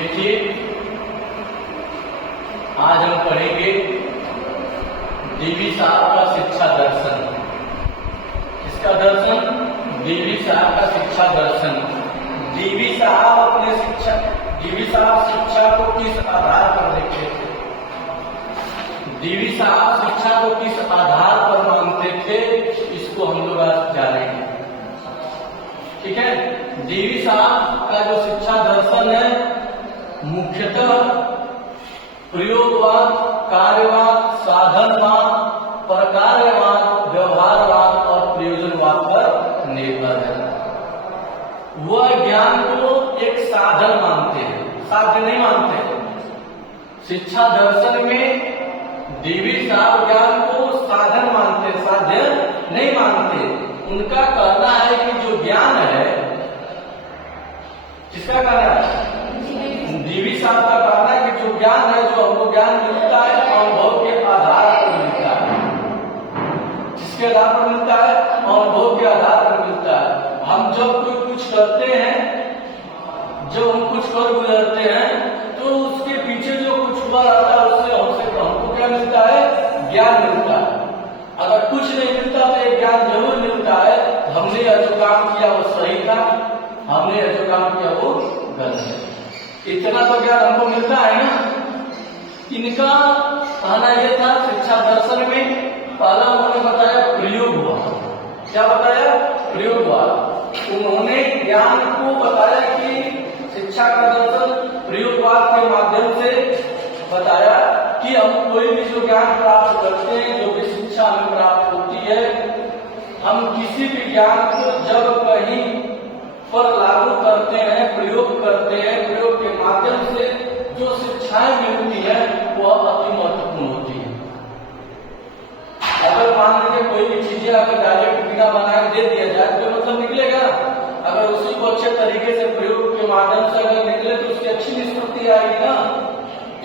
देखिए आज हम पढ़ेंगे डीवी साहब का शिक्षा दर्शन। इसका दर्शन डीवी साहब का शिक्षा दर्शन। डीवी साहब शिक्षा को किस आधार पर देखते थे? डीवी साहब शिक्षा को किस आधार पर मानते थे, इसको हम लोग आज जानेंगे। ठीक है, डीवी साहब का जो शिक्षा दर्शन है मुख्यतः प्रयोगवाद, कार्यवाद, साधनवाद, प्रकार्यवाद, व्यवहारवाद और प्रयोजनवाद पर निर्भर है। वह ज्ञान को एक साधन मानते हैं, साध्य नहीं मानते। शिक्षा दर्शन में डीवी साहब ज्ञान को साधन मानते, साध्य नहीं मानते। उनका कहना है कि जो ज्ञान है, किसका कहना है? डीवी साहब का कहना है कि जो ज्ञान है, जो हमको ज्ञान मिलता है अनुभव के आधार पर मिलता है। किसके आधार पर मिलता है? अनुभव के आधार पर मिलता है। हम जब कोई कुछ करते हैं, जब हम कुछ कर गुजरते हैं, तो उसके पीछे जो कुछ हुआ रहता है उससे हमको क्या मिलता है? ज्ञान मिलता है। अगर कुछ नहीं मिलता तो एक ज्ञान जरूर मिलता है, हमने यह जो काम किया वो सही था, हमने यह जो काम किया वो गलत है। इतना तो ज्ञान हमको मिलता है ना। इनका कहना यह था शिक्षा दर्शन में पहला उन्होंने बताया प्रयोगवाद। क्या बताया? प्रयोगवाद। उन्होंने ज्ञान को बताया कि शिक्षा का दर्शन प्रयोगवाद के माध्यम से बताया कि हम कोई भी जो ज्ञान प्राप्त करते हैं, जो भी शिक्षा हमें प्राप्त होती है, हम किसी भी ज्ञान को जब कहीं पर लागू करते हैं, प्रयोग करते हैं, प्रयोग के माध्यम से जो शिक्षाएं मिलती है वह अति महत्वपूर्ण होती है। अगर मान लीजिए कोई भी चीजें अगर डायरेक्ट बिना बनाए दे दिया जाए तो मतलब निकलेगा। अगर उसी को अच्छे तरीके से प्रयोग के माध्यम से अगर निकले तो उसकी अच्छी निष्पत्ति आएगी ना।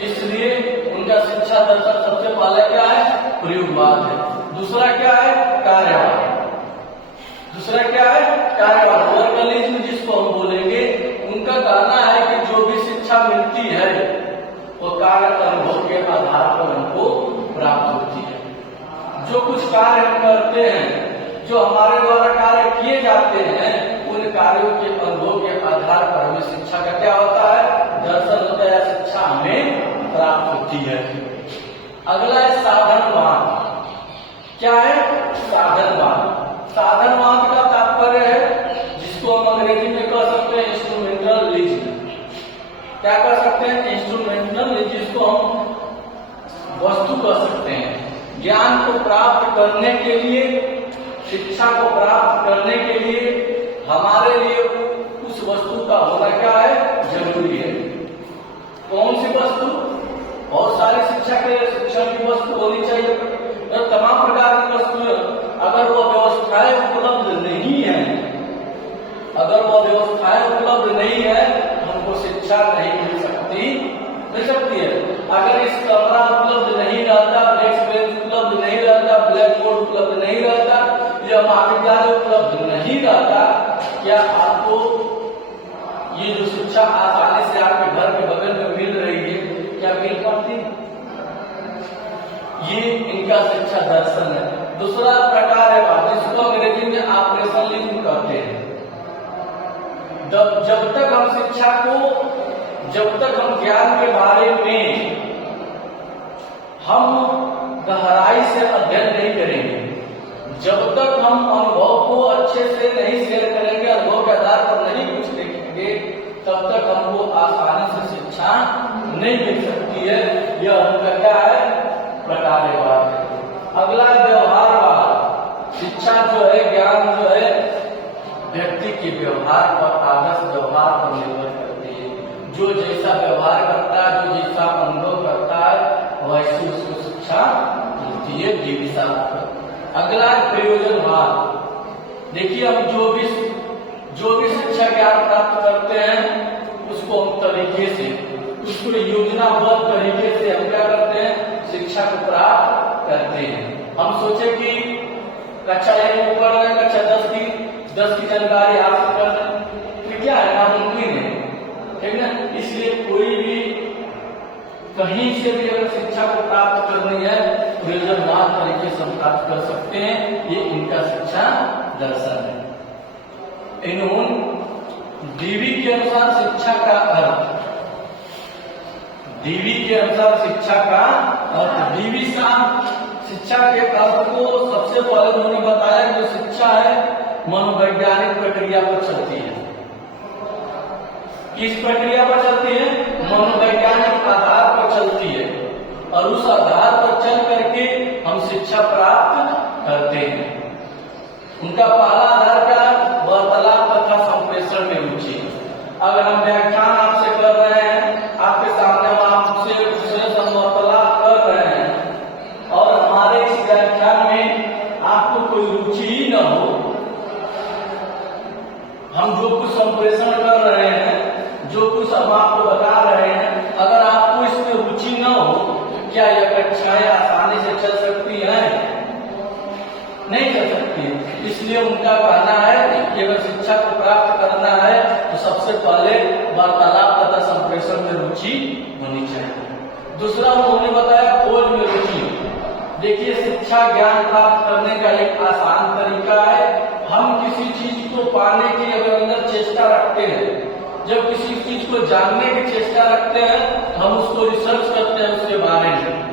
इसलिए उनका शिक्षा दर्शन सबसे पहले क्या है? प्रयोगवाद है। दूसरा क्या है? कार्यवाद। दूसरा क्या है? कार्यवाद, वर्कलिज्म जिसको हम बोलेंगे। उनका कहना है कि जो भी शिक्षा मिलती है वो कार्य अनुभव के आधार पर हमको प्राप्त होती है। जो कुछ कार्य हम करते हैं, जो हमारे द्वारा कार्य किए जाते हैं, उन कार्यों के अनुभव के आधार पर हमें शिक्षा का क्या होता है? दर्शन होता है, शिक्षा हमें प्राप्त होती है। अगला है साधनवाद। क्या है? साधनवाद। साधनवाद का तात्पर्य है जिसको हम अंग्रेजी में कह सकते हैं इंस्ट्रूमेंटलिज्म। क्या कह सकते हैं? इंस्ट्रूमेंटलिज्म, जिसको हम वस्तु कह सकते हैं। ज्ञान को प्राप्त करने के लिए, शिक्षा को प्राप्त करने के लिए हमारे लिए उस वस्तु का होना क्या है? जरूरी है। कौन सी वस्तु? बहुत सारी शिक्षा की वस्तु होनी चाहिए, तो तमाम प्रकार की वस्तुएं। अगर वो व्यवस्थाएं उपलब्ध नहीं है, अगर वो व्यवस्थाएं उपलब्ध नहीं है, हमको शिक्षा नहीं मिल सकती है। अगर इस कमरा उपलब्ध नहीं रहता, डेस्क बेंच उपलब्ध नहीं रहता, ब्लैक बोर्ड उपलब्ध नहीं रहता, या महाविद्यालय उपलब्ध नहीं रहता, क्या आपको ये जो शिक्षा आसानी से आपके घर के बगल में मिल रही है, क्या मिल पाती? ये इनका शिक्षा दर्शन है। दूसरा प्रकार है बात, इसको अंग्रेजी में ऑपरेशनलिज्म कहते हैं। जब तक हम शिक्षा को, जब तक हम ज्ञान के बारे में हम गहराई से अध्ययन नहीं करेंगे, जब तक हम अनुभव को अच्छे से नहीं शेयर करेंगे, अनुभव के आधार पर नहीं कुछ देखेंगे, तब तक हमको आसानी से शिक्षा नहीं मिल सकती है। यह उनका क्या है? प्रकार्यवाद है। अगला व्यवहारवाद। शिक्षा जो है, ज्ञान जो है, व्यक्ति के व्यवहार पर, आदर्श व्यवहार पर निर्भर करती है। जो जैसा व्यवहार करता है, जो जैसा अनुभव करता है, वैसी उसको शिक्षा मिलती है डीवी साहब पर। अगला है प्रयोजनवाद। देखिए, हम जो भी शिक्षा ज्ञान प्राप्त करते हैं उसको हम तरीके से, उसको योजनाबद्ध तरीके से हम क्या करते हैं? शिक्षा को प्राप्त करते हैं। हम सोचे कि कक्षा 1 में पढ़ रहे, कक्षा 10 की जानकारी हासिल कर लें, फिर क्या है? नामुमकिन है। ठीक ना। इसलिए कोई भी कहीं से भी अगर शिक्षा को प्राप्त करनी है तो योजनाबद्ध तरीके से हम प्राप्त कर सकते हैं। ये इनका शिक्षा दर्शन है। इन्होंने डीवी के अनुसार शिक्षा का अर्थ, डीवी के अनुसार शिक्षा का अर्थ, डीवी शिक्षा के अर्थ को सबसे पहले उन्होंने बताया कि जो शिक्षा है मनोवैज्ञानिक प्रक्रिया पर चलती है। किस प्रक्रिया पर चलती है? मनोवैज्ञानिक आधार पर चलती है और उस आधार पर चल करके हम शिक्षा प्राप्त करते हैं। उनका पहला आधार क्या? वार्तालाप तथा संप्रेषण में रुचि। अगर हम व्याख्यान आपसे कर रहे हैं, आपके सामने हम आपसे वार्तालाप कर रहे हैं और हमारे इस व्याख्यान में आपको कोई रुचि ही न हो, हम जो कुछ संप्रेषण कर रहे हैं, जो कुछ हम आपको बता रहे हैं, अगर आपको इसमें रुचि न हो तो क्या यह कक्षाएं आसानी से चल सकती हैं? नहीं चल सकती। इसलिए उनका कहना है कि अगर शिक्षा को प्राप्त करना है तो सबसे पहले वार्तालाप तथा संप्रेषण में रुचि होनी चाहिए। दूसरा उन्होंने बताया खोज में रुचि। देखिए, शिक्षा ज्ञान प्राप्त करने का एक आसान तरीका है। हम किसी चीज को पाने की अगर अंदर चेष्टा रखते हैं, जब किसी चीज को जानने की चेष्टा रखते हैं, हम उसको रिसर्च करते हैं उसके बारे में।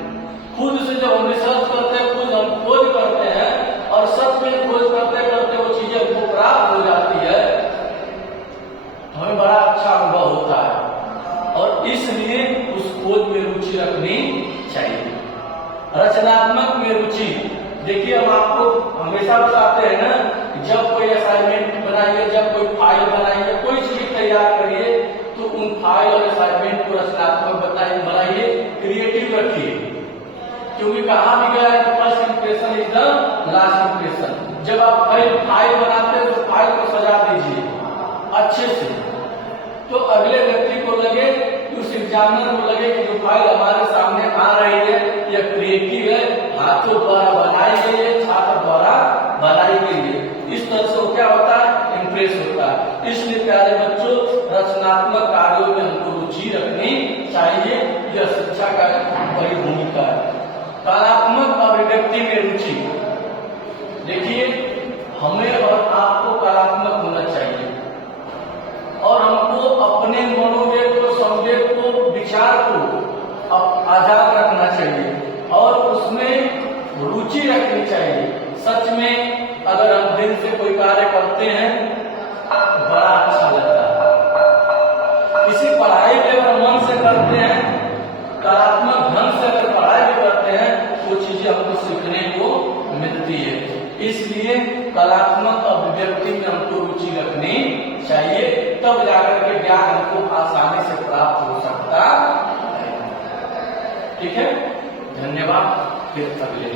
खुद से जब हम रिसर्च करते हैं, खुद हम खोज करते हैं और सच में खोज करते करते वो चीजें हमको प्राप्त हो जाती है, हमें बड़ा अच्छा अनुभव होता है और इसलिए उस खोज में रुचि रखनी चाहिए। रचनात्मक में रुचि। देखिए, हम आपको हमेशा बताते हैं ना, जब कोई असाइनमेंट बनाइए, जब कोई फाइल बनाइए, कोई चीज तैयार करिए तो उन फाइल और असाइनमेंट को रचनात्मक बनाइए, क्रिएटिव रखिए। क्योंकि कहा भी गया है first impression is the last impression. जब आप फाइल बनाते हैं तो फाइल को सजा दीजिए अच्छे से, तो अगले व्यक्ति को लगे, उस एग्जामिनर को लगे कि जो फाइल हमारे सामने आ रही है यह क्रिएटिव है, हाथों द्वारा बनाई गई है, छात्र द्वारा बनाई गई है। इस तरह से क्या होता है? इंप्रेस होता है। इसलिए प्यारे बच्चों, रचनात्मक कार्यों में हमको रुचि रखनी चाहिए। यह शिक्षा का बड़ी भूमिका है। कलात्मक अभिव्यक्ति में रुचि। देखिए, हमें और आपको कलात्मक होना चाहिए और हमको अपने मनोवेग को, संवेग को, विचार को आजाद रखना चाहिए और उसमें रुचि रखनी चाहिए। सच में अगर हम दिल से कोई कार्य करते हैं बड़ा अच्छा लगता है। इसी पढ़ाई भी अगर मन से करते हैं, कलात्मक ढंग से अगर पढ़ाई भी करते हैं, वो चीजें हमको सीखने को मिलती है। इसलिए कलात्मक अभिव्यक्ति में हमको रुचि रखनी चाहिए, तब जाकर के ज्ञान हमको आसानी से प्राप्त हो सकता है। ठीक है, धन्यवाद। फिर अगले